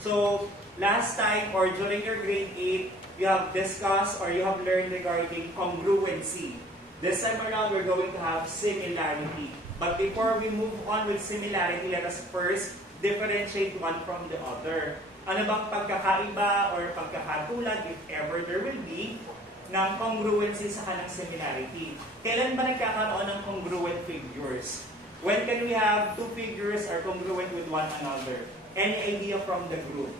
So, last time or during your grade 8, you have discussed or you have learned regarding congruency. This time around, we're going to have similarity. But before we move on with similarity, let us first differentiate one from the other. Ano bang pagkakaiba or pagkakatulad, if ever there will be, ng congruency sa kanang similarity? Kailan ba nagkakaroon ng congruent figures? When can we have two figures are congruent with one another? Any idea from the group?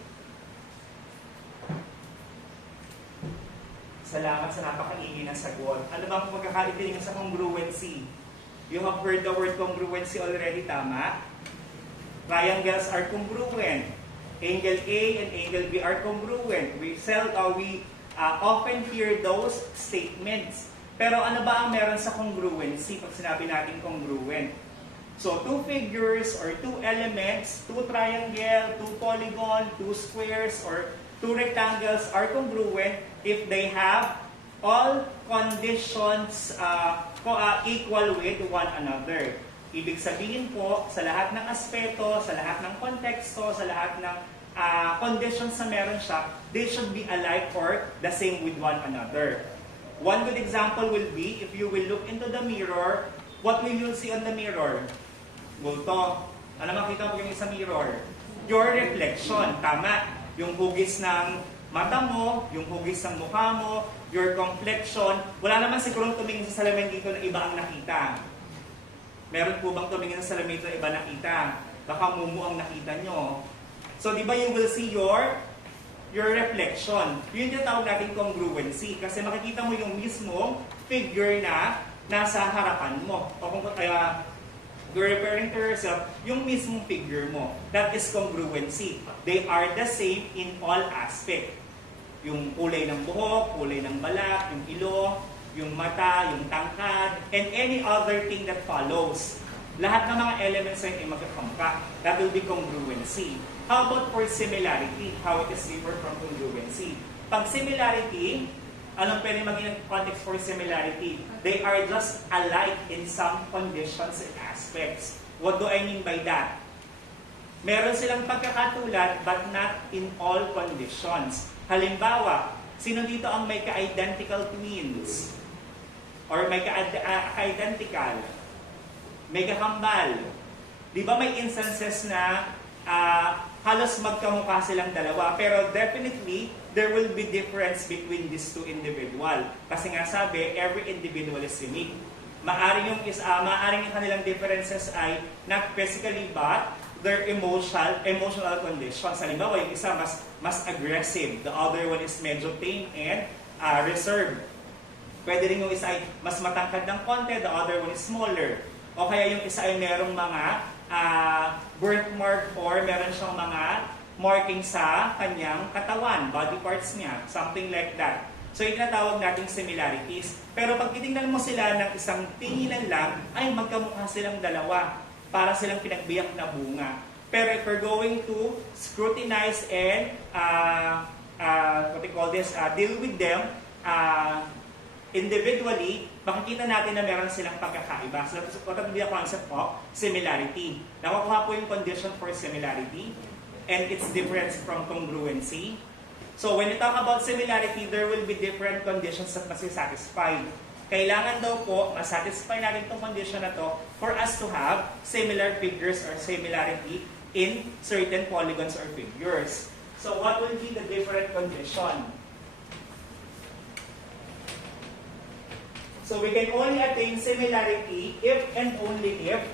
Salamat sa napakaingin na sagot. Ano bang pagkakaiba sa congruency? You have heard the word congruency already, tama? Triangles are congruent. Angle A and angle B are congruent. We often hear those statements. Pero ano ba ang meron sa congruency pag sinabi natin congruent? So, two figures or two elements, two triangle, two polygon, two squares, or two rectangles are congruent if they have all conditions equal with one another. Ibig sabihin po, sa lahat ng aspeto, sa lahat ng konteksto, sa lahat ng conditions na meron siya, they should be alike or the same with one another. One good example will be, if you will look into the mirror, what will you see on the mirror? Bulto. Ano makita mo yung isang mirror? Your reflection. Tama. Yung hugis ng mata mo, yung hugis ng mukha mo, your complexion. Wala naman sigurong tumingin sa salamin dito na iba ang nakita. Meron po bang tumingin sa salamin dito na iba nakita? Baka mumu ang nakita nyo. So, di ba you will see your reflection. Yun yung tawag natin congruency. Kasi makikita mo yung mismong figure na nasa harapan mo. O kung kaya you're referring to yourself, yung mismong figure mo. That is congruency. They are the same in all aspect. Yung kulay ng buhok, kulay ng balat, yung ilong, yung mata, yung tangkad, and any other thing that follows. Lahat ng mga elements ay magkakamka. That will be congruency. How about for similarity? How it is different from congruency? Pag similarity, anong pwede maging context for similarity? They are just alike in some conditions and aspects. What do I mean by that? Meron silang pagkakatulad but not in all conditions. Halimbawa, sino dito ang may ka-identical twins? Or may ka-identical? May kakambal? Di ba may instances na halos magkamukha silang dalawa, pero definitely, there will be difference between these two individual. Kasi nga sabi, every individual is unique. Maaring yung kanilang differences ay not physically but their emotional conditions. Halimbawa, yung isa mas aggressive, the other one is medyo tame and reserved. Pwede rin yung isa ay mas matangkad ng konti, the other one is smaller. O kaya yung isa ay merong mga birthmark or meron siyang mga marking sa kanyang katawan, body parts niya, something like that. So, yung tinatawag nating similarities. Pero pag titingnan mo sila ng isang tinginan lang, ay magkamukha silang dalawa para silang pinagbiyak na bunga. Pero if we're going to scrutinize and deal with them individually, makikita natin na meron silang pagkakaiba. So, what would be the concept of similarity? Nakukuha po yung condition for similarity and its difference from congruency. So, when you talk about similarity, there will be different conditions that must be satisfied. Kailangan daw po, masatisfy natin itong condition na to for us to have similar figures or similarity in certain polygons or figures. So, what will be the different condition? So we can only attain similarity if and only if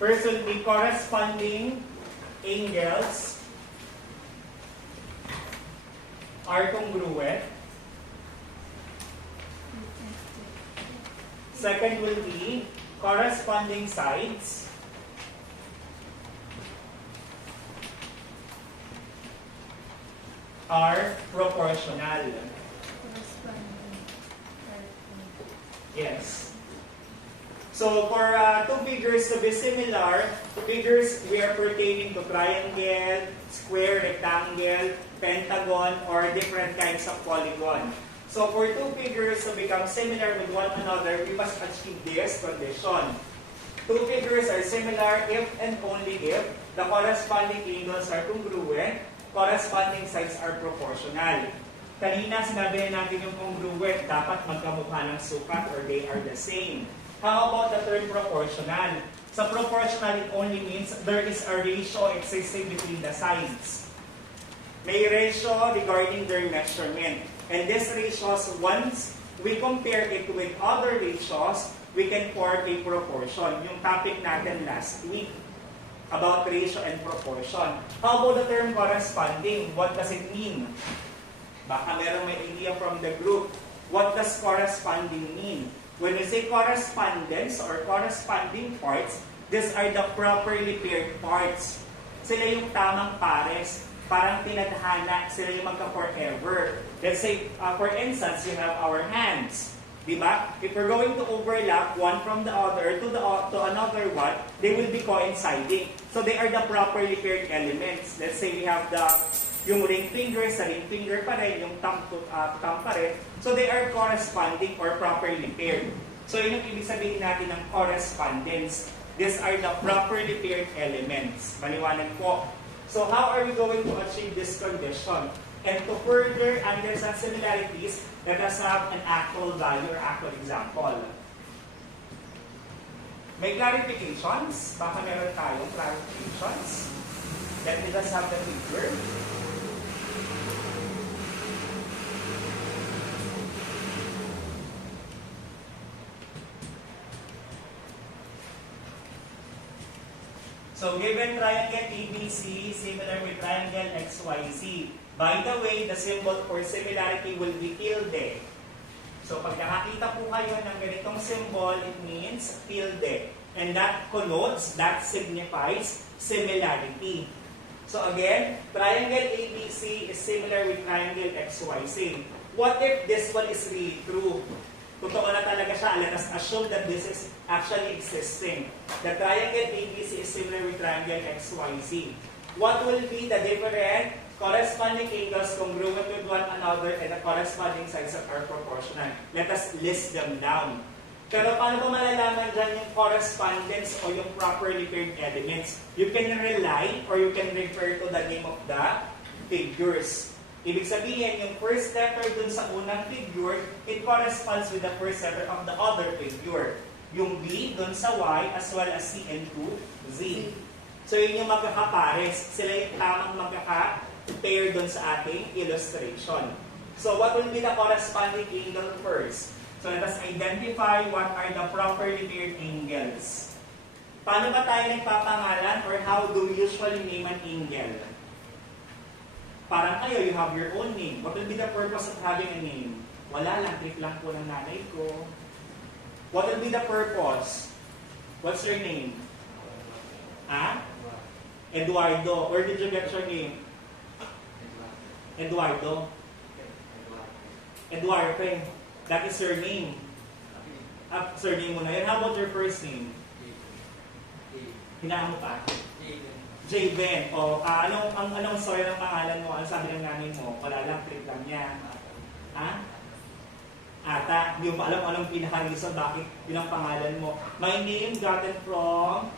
first will be corresponding angles are congruent. Second will be corresponding sides are proportional. Yes. So for two figures to be similar, two figures we are pertaining to triangle, square, rectangle, pentagon, or different kinds of polygon. So for two figures to become similar with one another, we must achieve this condition. Two figures are similar if and only if the corresponding angles are congruent, corresponding sides are proportional. Kanina sinabi natin yung congruent, dapat magkamukha ng sukat or they are the same. How about the term proportional? Sa proportional, it only means there is a ratio existing between the sides. May ratio regarding their measurement. And this ratios, once we compare it with other ratios, we can form a proportion. Yung topic natin last week about ratio and proportion. How about the term corresponding? What does it mean? Baka meron may idea from the group. What does corresponding mean? When we say correspondence or corresponding parts, these are the properly paired parts. Sila yung tamang pares. Parang tinadhana, sila yung magka-forever. Let's say, for instance, you have our hands. Diba? If we're going to overlap one from the other to another one, they will be coinciding. So they are the properly paired elements. Let's say we have yung ring finger, sa ring finger pa rin, yung thumb to thumb pa rin. So they are corresponding or properly paired. So yun yung ibig sabihin natin ng correspondence. These are the properly paired elements. Maliwanag po. So how are we going to achieve this condition? And to further understand similarities, let us have an actual value or actual example. May clarifications? Baka meron tayong clarifications. Let us have the figure. So given triangle ABC similar with triangle XYZ. By the way, the symbol for similarity will be tilde. So pag nakakita po kayo ng ganitong symbol, it means tilde. And that connotes, that signifies similarity. So again, triangle ABC is similar with triangle XYZ. What if this one is really true? Totoo na talaga siya. Let us assume that this is actually existing. The triangle ABC is similar with triangle XYZ. What will be the different corresponding angles congruent with one another and the corresponding sides that are proportional? Let us list them down. Pero paano ba malalaman dyan yung correspondence o yung properly paired elements? You can rely or you can refer to the name of the figures. Ibig sabihin, yung first letter dun sa unang figure, it corresponds with the first letter of the other figure. Yung B dun sa Y as well as C and to Z. So yun yung magkakapares. Sila yung tamang magkaka-pair dun sa ating illustration. So what will be the corresponding angle first? So let us identify what are the properly paired angles. Paano ba tayo nagpapangalan or how do we usually name an angle? Parang kayo, you have your own name. What will be the purpose of having a name? Wala lang, trip lang po ng nanay ko. What will be the purpose? What's your name? Ah? Eduardo. Where did you get your name? Eduardo. Eduardo. That is your name. Surname mo na yun. How about your first name? Hinaan mo pa? Javen. O, anong story ng pangalan mo? Ano sabi ng nanay mo? Wala lang, trip lang niya. Ha? Ata, hindi mo pa alam anong pinaka-reason bakit yun ang pangalan mo. My name gotten from,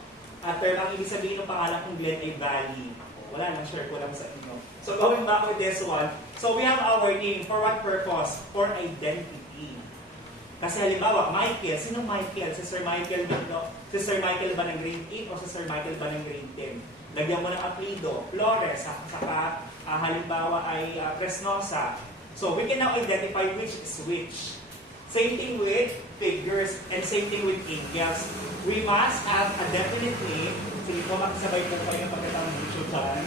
pero ang ibig sabihin ng pangalan kong Glenn ay Valley. Wala lang, share ko lang sa inyo. So going back with this one, so we have our name. For what purpose? For identity. Kasi halimbawa, Michael. Sinong Michael? Si Sir Michael ba, no? Si Sir Michael ba ng grade 8 o si Sir Michael ba ng grade 10? Lagyan mo ng apelido, Flores, saka halimbawa ay Cresnosa. So we can now identify which is which. Same thing with figures and same thing with angles. We must have a definite name. Sige po, makisabay po kayo pagkatang video dyan.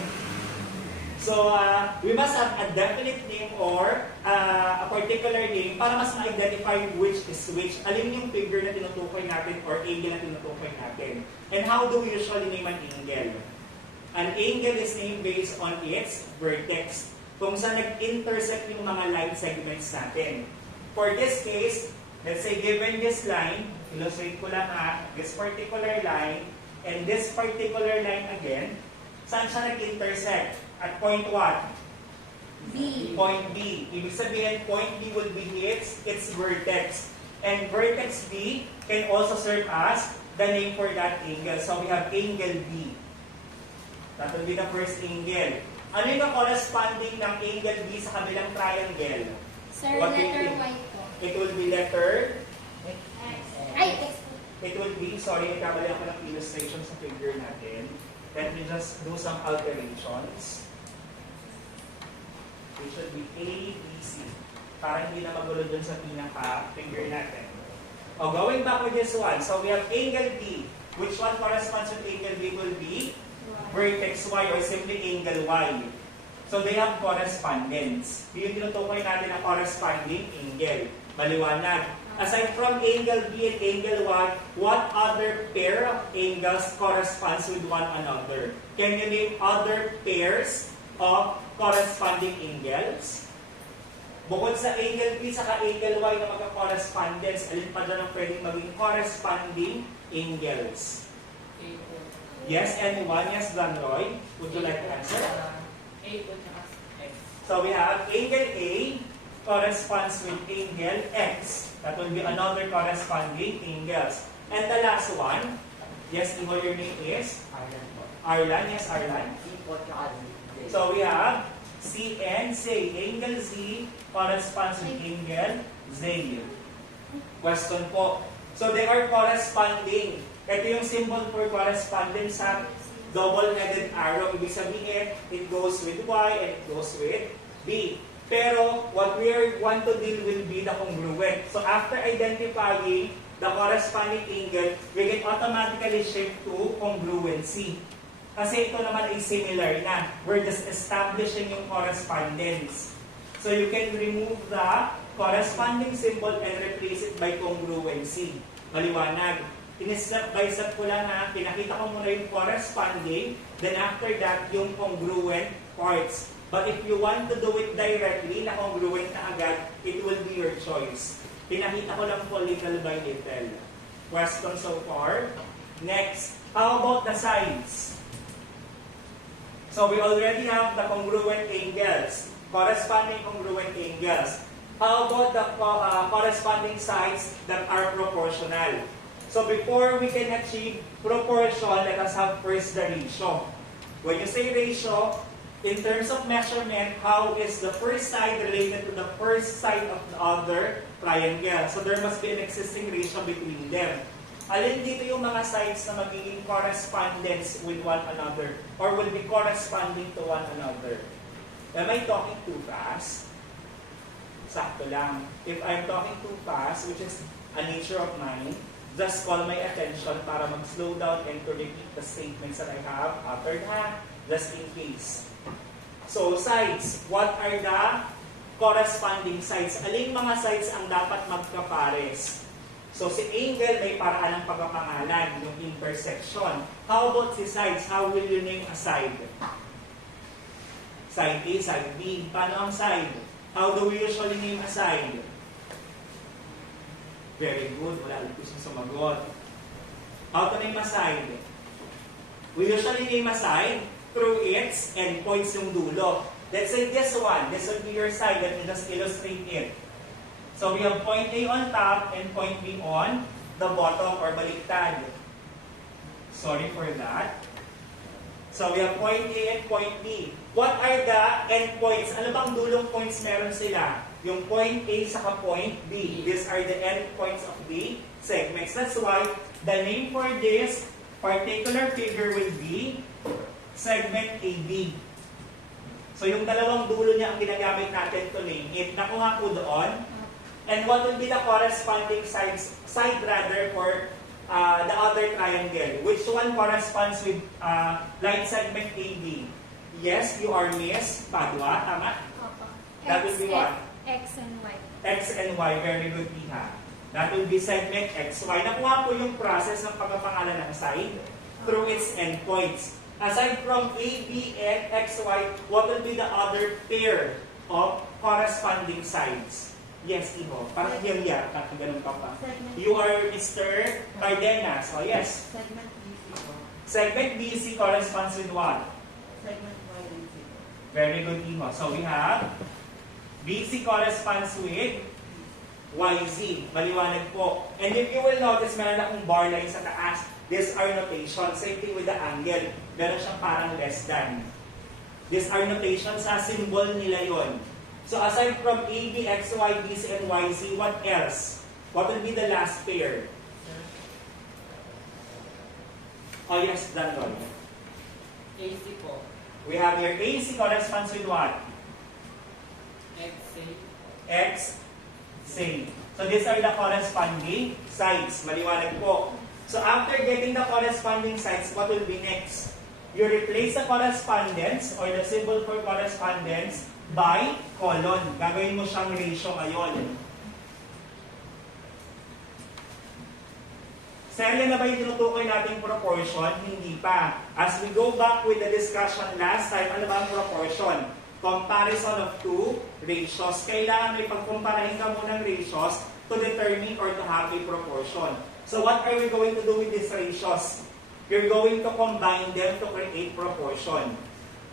So we must have a definite name or a particular name para mas ma-identify which is which. Alin yung figure na tinutukoy natin or angle na tinutukoy natin. And how do we usually name an angle? An angle is named based on its vertex. Kung saan nag-intersect yung mga line segments natin. For this case, Let's say, given this line, illustrate ko lang this particular line, and this particular line again, saan siya nag-intersect? At point what? B. Point B. Ibig sabihin, point B will be its vertex. And vertex B can also serve as the name for that angle. So we have angle B. That will be the first angle. Ano yung corresponding ng angle B sa kabilang triangle? Sir, What do you letter think? Y po. It will be letter, Ay, X po. it will be, sorry, nagkamali ako ng illustration sa figure natin. Let me just do some alterations. It should be A, B, C. Para hindi na magulo dun sa pinaka-figure natin. Oh, going back with this one. So we have angle B. Which one corresponds with angle B will be vertex Y or simply angle Y. So they have correspondence. Yung tinutukoy natin ang corresponding angle. Maliwanag. Aside from angle B and angle Y, what other pair of angles corresponds with one another? Can you name other pairs of corresponding angles? Bukod sa angle B saka angle Y na magka-correspondence, alin pa dyan ang pwedeng maging corresponding angles? Yes, anyone? Yes, Dan Roy? Would you like to answer? A po tsaka X. So we have angle A corresponds with angle X. That will be another corresponding angles. And the last one, yes, Iho, your name is? Arlan, yes, Arlan. So we have C and Z. Angle Z corresponds with angle Z. Question po. So they are corresponding. Ito yung symbol for correspondence sa double-headed arrow. Ibig sabihin, it goes with Y and it goes with B. Pero what we want to deal will be the congruent. So after identifying the corresponding angle, we can automatically shift to congruency. Kasi ito naman ay similar na. We're just establishing yung correspondence. So you can remove the corresponding symbol and replace it by congruency. Maliwanag. In-step by step ko lang pinakita ko muna yung corresponding, then after that, yung congruent parts. But if you want to do it directly, na congruent na agad, it will be your choice. Pinakita ko lang po little by little. Question so far? Next, how about the sides? So we already have the congruent angles, corresponding congruent angles. How about the corresponding sides that are proportional? So before we can achieve proportion, let us have first the ratio. When you say ratio, in terms of measurement, how is the first side related to the first side of the other triangle? So there must be an existing ratio between them. Alin dito yung mga sides na magiging correspondence with one another or will be corresponding to one another? Am I talking too fast? Sakto lang. If I'm talking too fast, which is a nature of mine, just call my attention para mag-slow down and to repeat the statements that I have uttered just in case. So, sides. What are the corresponding sides? Aling mga sides ang dapat magkapares? So, si angle may paraan ng pagkapangalan, yung intersection. How about si sides? How will you name a side? Side A, side B. Paano ang side? How do we usually name a side? Very good. Wala ulit gusto sumagot. How to name a side? We usually name a side through its endpoints yung dulo. Let's say this one. This will be your side. Let me just illustrate it. So we have point A on top and point B on the bottom or baliktad. Sorry for that. So we have point A and point B. What are the endpoints? Ano bang dulong points meron sila? Yung point A saka point B. These are the endpoints of the segments. That's why the name for this particular figure will be segment AB. So yung dalawang dulo niya ang ginagamit natin to name it. Nakuha ko doon. And what will be the corresponding side for the other triangle? Which one corresponds with line segment AB? Yes, you are Miss Padua, tama? Opo. That will be what? X and Y. X and Y, very good, Iha. That will be segment XY. Nakuha po yung process ng pagpapangalan ng side through its endpoints. Aside from A, B, and XY, what will be the other pair of corresponding sides? Yes, Iho. Parang yar, parang ganun ka pa. Segment. You are Mr. Cardenas. Oh, yes. Segment BC po. Segment BC corresponds with what? Segment Y and Z. Very good, Iho. So we have BC corresponds with YZ. Maliwanag po. And if you will notice, meron akong bar line sa taas. These are notation. Same thing with the angle. Meron siyang parang less than. These are notation sa symbol nila yon. So aside from AB, XY, BC, and YZ, what else? What will be the last pair? Oh yes, Dandon. AC po. We have here AC corresponds with what? XA. X, same. So these are the corresponding sides. Maliwanag po. So after getting the corresponding sides, what will be next? You replace the correspondence or the symbol for correspondence by colon. Gagawin mo siyang ratio ngayon. Serya na ba yung tinutukoy nating proportion? Hindi pa. As we go back with the discussion last time, ano ba ang proportion? Comparison of two ratios. Kailangan may pagkumparahin ka muna ng ratios to determine or to have a proportion. So what are we going to do with these ratios? You're going to combine them to create proportion.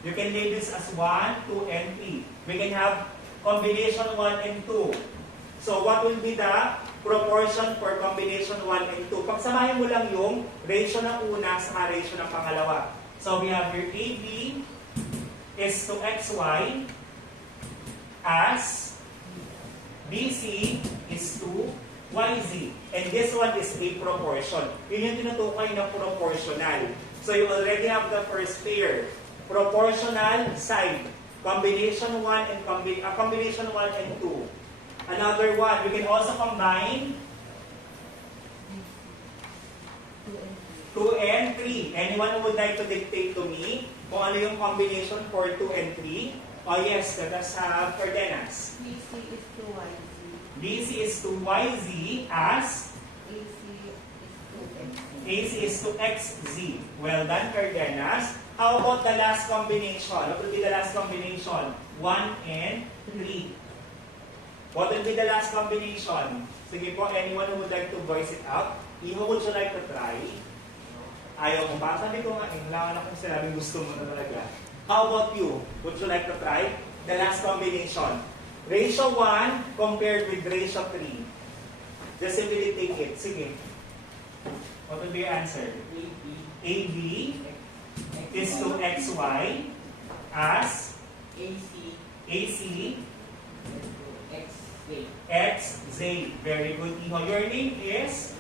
You can label this as 1, 2, and 3. We can have combination 1 and 2. So what will be the proportion for combination 1 and 2? Pagsamahin mo lang yung ratio ng una sa ratio ng pangalawa. So we have your AB is to XY as BC is to YZ. And this one is a proportion. Yun yung tinutukoy na proportional. So you already have the first pair. Proportional side. Combination 1 and combination 1 and 2. Another one, we can also combine 2 and 3. Anyone who would like to dictate to me kung ano yung combination for 2 and 3? Oh yes, let us have Cardenas. BC is to YZ. BC is to YZ as AC is to XZ. AC is to XZ. Well done, Cardenas. How about the last combination? What will be the last combination? 1 and 3. What will be the last combination? Sige po, anyone who would like to voice it out? Iho, would you like to try? Ayaw mo pa? Sabi ko nga, wala akong sinabing gusto mo na talaga. How about you? Would you like to try? The last combination. Ratio 1 compared with ratio 3. Just simply take it. Sige. What will be your answer? AB is to XY as AC XZ. Very good, Iho. Your name is?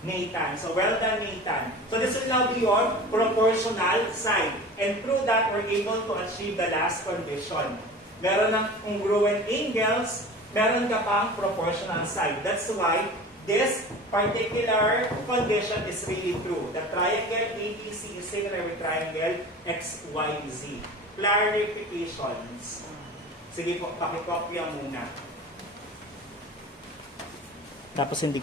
Nathan. So well done, Nathan. So this will now be your proportional side. And through that, we're able to achieve the last condition. Meron ng congruent angles, meron ka pang proportional side. That's why this particular condition is really true. The triangle ABC is similar with triangle XYZ. Clarifications. Sige po, pakikopya muna. Tapos hindi ko